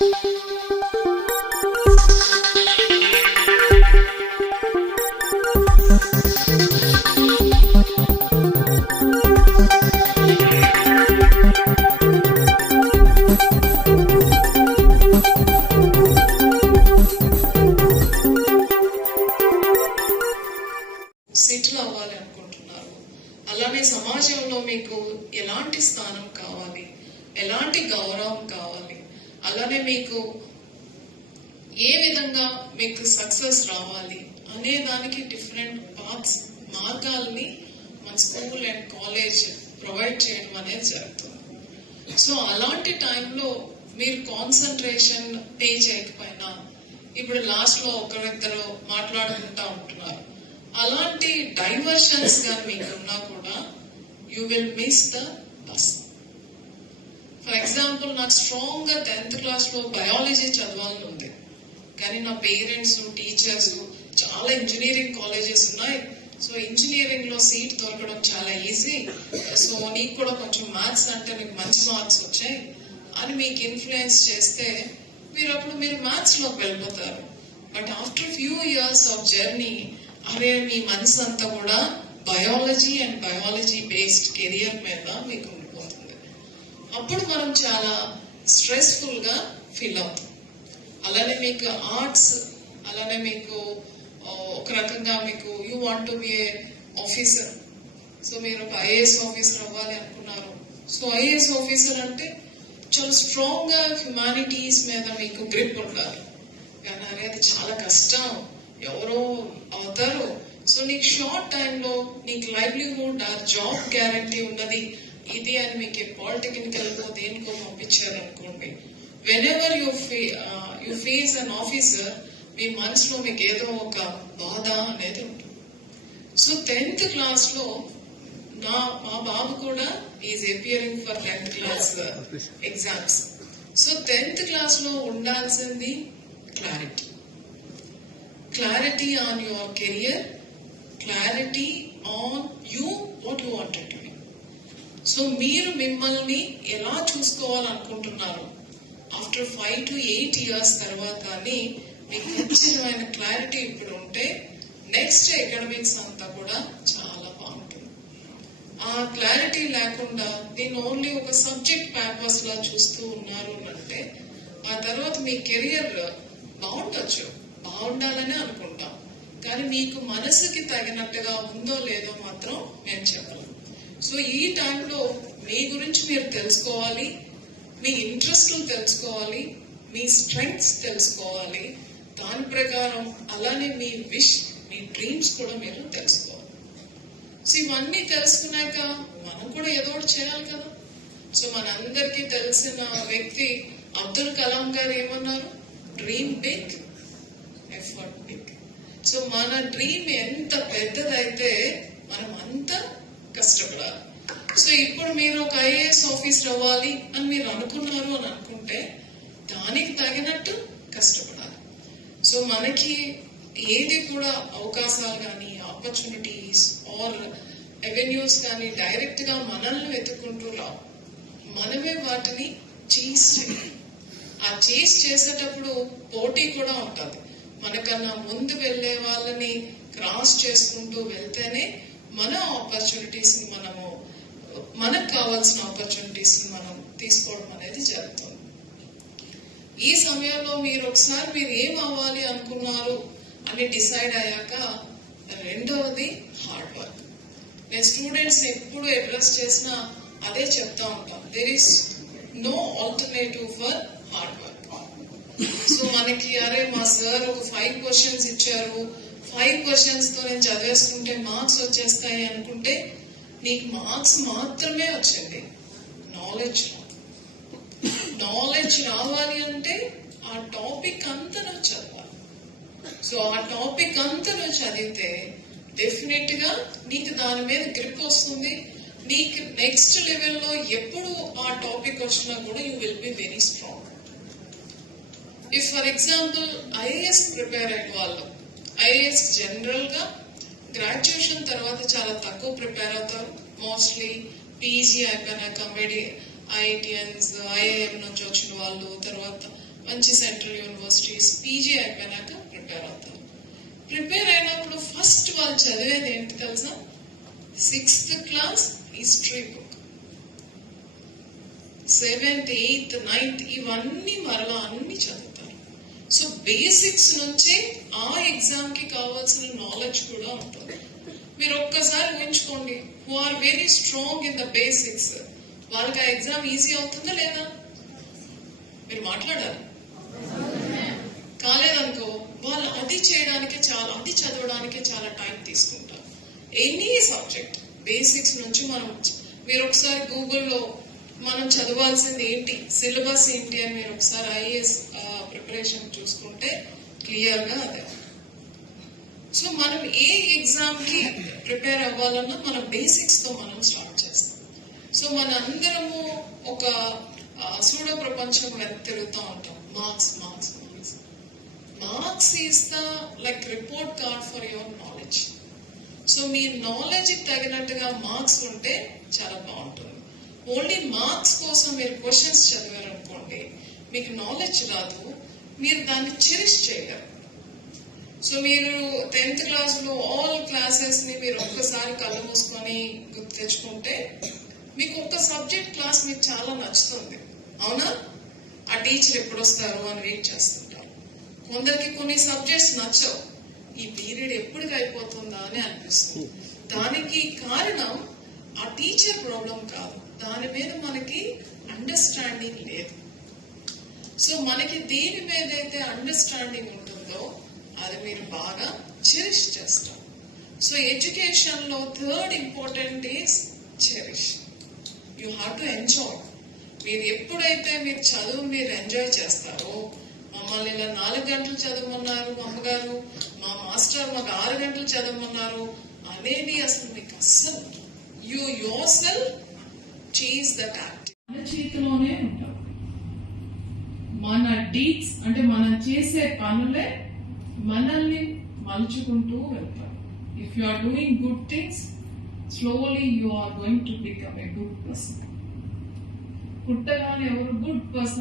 Settle అవ్వాలి అనుకుంటున్నారు. అలానే సమాజంలో మీకు ఎలాంటి స్థానం కావాలి? ఎలాంటి గౌరవం కావాలి? అలానే మీకు ఏ విధంగా మీకు సక్సెస్ రావాలి అనే దానికి డిఫరెంట్ పాత్స్ మార్గాల్ని మన స్కూల్ అండ్ కాలేజ్ ప్రొవైడ్ చేయడం అనేది జరుగుతుంది. సో అలాంటి టైంలో మీరు కాన్సన్ట్రేషన్ పే చేయకపోయినా ఇప్పుడు లాస్ట్లో ఒకరిద్దరు మాట్లాడుకుంటా ఉంటున్నారు. అలాంటి డైవర్షన్స్ కానీ మీకు ఉన్నా కూడా you will miss the bus for example నాకు స్ట్రాంగ్గా టెన్త్ క్లాస్లో బయాలజీ చదవాలని ఉంది. కానీ నా పేరెంట్స్ టీచర్స్ చాలా ఇంజనీరింగ్ కాలేజెస్ ఉన్నాయి. సో ఇంజనీరింగ్లో సీట్ దొరకడం చాలా ఈజీ సో నీకు కూడా కొంచెం మ్యాథ్స్ అంటే నీకు మంచి మార్క్స్ వచ్చాయి. అని మీకు ఇన్ఫ్లుయెన్స్ చేస్తే మీరు అప్పుడు మీరు మ్యాథ్స్లోకి వెళ్ళిపోతారు. But after few years of journey అరే మీ మనసు అంతా కూడా biology and biology based career మీద మీకు అప్పుడు మనం చాలా స్ట్రెస్ఫుల్గా ఫీల్ అవుతాం. అలానే మీకు ఆర్ట్స్ అలానే మీకు ఒక రకంగా మీకు you want to be a officer so మీరు ఒక ఐఏఎస్ ఆఫీసర్ అవ్వాలి అనుకున్నారు. సో ఐఏఎస్ ఆఫీసర్ అంటే చాలా స్ట్రాంగ్గా హ్యుమానిటీస్ మీద మీకు గ్రిప్ ఉండాలి. కానీ అనేది అది చాలా కష్టం. ఎవరో అవుతారు. సో నీకు షార్ట్ టైంలో నీకు లైవ్లీహుడ్ ఆ జాబ్ గ్యారంటీ ఉన్నది. ఇది అని మీకు పాలిటెక్నికల్ కో దేనికో పంపించారనుకోండి whenever you fee you face an officer మీ మనసులో మీకు ఏదో ఒక బాధ అనేది ఉంటుంది. సో టెన్త్ క్లాస్లో నా మా బాబు కూడా is appearing for tenth class exams so tenth క్లాస్లో ఉండాల్సింది clarity clarity on your career clarity on you what you wanted so మీరు మిమ్మల్ని ఎలా చూసుకోవాలనుకుంటున్నారు? After five to eight years తర్వాత మీకు ఖచ్చితమైన క్లారిటీ ఇప్పుడు ఉంటే నెక్స్ట్ అకాడమిక్స్ అంతా కూడా చాలా బాగుంటుంది. ఆ క్లారిటీ లేకుండా నేను ఓన్లీ ఒక సబ్జెక్ట్ పేపర్స్ లా చూస్తూ ఉన్నారు అంటే ఆ తర్వాత మీ కెరియర్ బాగుండొచ్చు. బాగుండాలని అనుకుంటాం. కానీ మీకు మనసుకి తగినట్టుగా ఉందో లేదో మాత్రం మేము చెప్పలేము సో ఈ టైంలో మీ గురించి మీరు తెలుసుకోవాలి మీ ఇంట్రెస్ట్లు తెలుసుకోవాలి మీ స్ట్రెంగ్స్ తెలుసుకోవాలి. దాని ప్రకారం అలానే మీ విష్ మీ డ్రీమ్స్ కూడా మీరు తెలుసుకోవాలి. సో ఇవన్నీ తెలుసుకున్నాక మనం కూడా ఏదో ఒకటి చేయాలి కదా. సో మనందరికీ తెలిసిన వ్యక్తి అబ్దుల్ కలాం గారు ఏమన్నారు? Dream big effort big. So మన డ్రీమ్ ఎంత పెద్దదైతే మనం అంత కష్టపడాలి సో ఇప్పుడు మీరు ఒక ఐఏఎస్ ఆఫీసర్ అవ్వాలి అని మీరు అనుకున్నారు అని అనుకుంటే దానికి తగినట్టు కష్టపడాలి. సో మనకి ఏది కూడా అవకాశాలు కానీ ఆపర్చునిటీస్ ఆర్ ఎవెన్యూస్ కానీ డైరెక్ట్గా మనల్ని వెతుక్కుంటూ రావు. మనమే వాటిని చీజ్ చేయాలి. ఆ చీజ్ చేసేటప్పుడు పోటీ కూడా ఉంటుంది. మనకన్నా ముందు వెళ్ళే వాళ్ళని క్రాస్ చేసుకుంటూ వెళ్తేనే మన ఆపర్చునిటీస్ మనము మనకు కావాల్సిన ఆపర్చునిటీస్ మనం తీసుకోవడం అనేది జరుగుతుంది. ఈ సమయంలో మీరు ఒకసారి మీరు ఏం అవ్వాలి అనుకున్నారు అని డిసైడ్ అయ్యాక రెండవది హార్డ్ వర్క్ నేను స్టూడెంట్స్ ఎప్పుడు అడ్రస్ చేసినా అదే చెప్తా ఉంటాను. There is no alternative for hard work so మనకి అరే మా సార్ ఒక ఫైవ్ క్వశ్చన్స్ ఇచ్చారు. ఫైవ్ క్వశ్చన్స్తో నేను చదివేసుకుంటే మార్క్స్ వచ్చేస్తాయి అనుకుంటే నీకు మార్క్స్ మాత్రమే వచ్చింది నాలెడ్జ్ నాలెడ్జ్ రావాలి అంటే ఆ టాపిక్ అంతా నువ్వు చదవాలి. సో ఆ టాపిక్ అంతా నువ్వు చదివితే డెఫినెట్గా నీకు దాని మీద గ్రిప్ వస్తుంది. నీకు నెక్స్ట్ లెవెల్లో ఎప్పుడు ఆ టాపిక్ వచ్చినా కూడా you will be very strong if for example IAS prepare అయిన వాళ్ళు ఐఏఎస్ జనరల్గా గ్రాడ్యుయేషన్ తర్వాత చాలా తక్కువ ప్రిపేర్ అవుతారు. మోస్ట్లీ పీజీ అయిపోయినాక మెడి ఐఐటిఎన్స్ ఐఐఎం నుంచి వచ్చిన వాళ్ళు తర్వాత మంచి సెంట్రల్ యూనివర్సిటీస్ పీజీ అయిపోయినాక ప్రిపేర్ అవుతారు. ప్రిపేర్ అయినప్పుడు ఫస్ట్ వాళ్ళు చదివేది ఏంటి తెలుసా? Sixth class history book. Seventh eighth ninth ఇవన్నీ మరలా అన్ని చదువు సో బేసిక్స్ నుంచి ఆ ఎగ్జామ్కి కావాల్సిన నాలెడ్జ్ కూడా ఉంటుంది. మీరు ఒక్కసారి ఊహించుకోండి who are very strong in the basics వాళ్ళకి ఆ ఎగ్జామ్ ఈజీ అవుతుందా లేదా? మీరు మాట్లాడాలి. కాలేదనుకో వాళ్ళు అది చేయడానికి చాలా అది చదవడానికి చాలా టైం తీసుకుంటారు. ఎనీ సబ్జెక్ట్ బేసిక్స్ నుంచి మనం మీరు ఒకసారి గూగుల్లో మనం చదవాల్సింది ఏంటి? సిలబస్ ఏంటి అని మీరు ఒకసారి ఐఏఎస్ ప్రిపరేషన్ చూసుకుంటే క్లియర్గా అదే. సో మనం ఏ ఎగ్జామ్కి ప్రిపేర్ అవ్వాలన్నా మన బేసిక్స్తో మనం స్టార్ట్ చేస్తాం. సో మన అందరము ఒక సూడో ప్రపంచం తిరుగుతూ ఉంటాం. Marks marks marks. Marks is the like report card for your knowledge. So మీ నాలెడ్జ్కి తగినట్టుగా మార్క్స్ ఉంటే చాలా బాగుంటుంది. ఓన్లీ మార్క్స్ కోసం మీరు క్వశ్చన్స్ చదివారనుకోండి మీకు నాలెడ్జ్ రాదు మీరు దాన్ని చెరిష్ చేయగలరు సో మీరు టెన్త్ క్లాస్లో ఆల్ క్లాసెస్ని మీరు ఒక్కసారి కళ్ళు మూసుకొని గుర్తు తెచ్చుకుంటే మీకు ఒక్క సబ్జెక్ట్ క్లాస్ మీకు చాలా నచ్చుతుంది. అవునా? ఆ టీచర్ ఎప్పుడు వస్తారు అని వెయిట్ చేస్తుంటారు. కొందరికి కొన్ని సబ్జెక్ట్స్ నచ్చవు. ఈ పీరియడ్ ఎప్పటికి అయిపోతుందా అని అనిపిస్తుంది. దానికి కారణం ఆ టీచర్ ప్రాబ్లం కాదు. దాని మీద మనకి అండర్స్టాండింగ్ లేదు. సో మనకి దేని మీద అయితే అండర్స్టాండింగ్ ఉంటుందో అది మీరు బాగా చెరిష్ చేస్తారు. సో ఎడ్యుకేషన్లో third important is cherish you have to enjoy మీరు ఎప్పుడైతే మీరు చదువు మీరు ఎంజాయ్ చేస్తారో మమ్మల్ని ఇలా నాలుగు గంటలు చదవమన్నారు మా అమ్మగారు మా మాస్టర్ మాకు ఆరు గంటలు చదవమన్నారు అనేది అసలు మీకు అస్సలు you yourself chase that act చేతిలోనే ఉంటాం. డీడ్స్ అంటే మనం చేసే పనులే మనల్ని మలుచుకుంటూ వెళ్తాం if you are doing good things slowly you are going to become a good person పుట్టగానే ఎవరు గుడ్ పర్సన్